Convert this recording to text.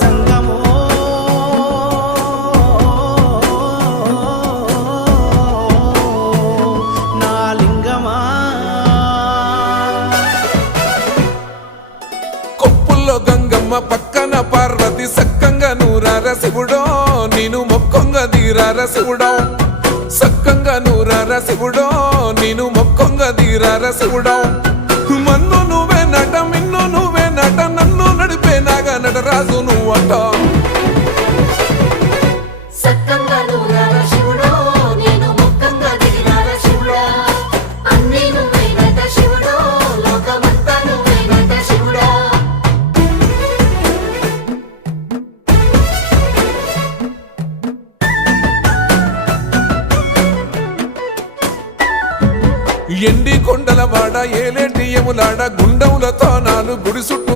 జంగమో నా లింగమా కొప్పుల్లో గంగమ్మ పక్కన పార్వతి సక్కంగా నూరార శివుడో నేను మొక్కంగా దీరార శివుడో సక్కంగా నూరార శివుడో నేను మొక్కంగా దీరార శివుడో మన్ను నువ్వే నట మిన్ను నువ్వే నట నన్ను నడిపే నాగా నటరాజు నువ్వట ఎండి కొండల వాడ ఏలేటి యములాడ గుండములతో నాలు గుడి చుట్టూ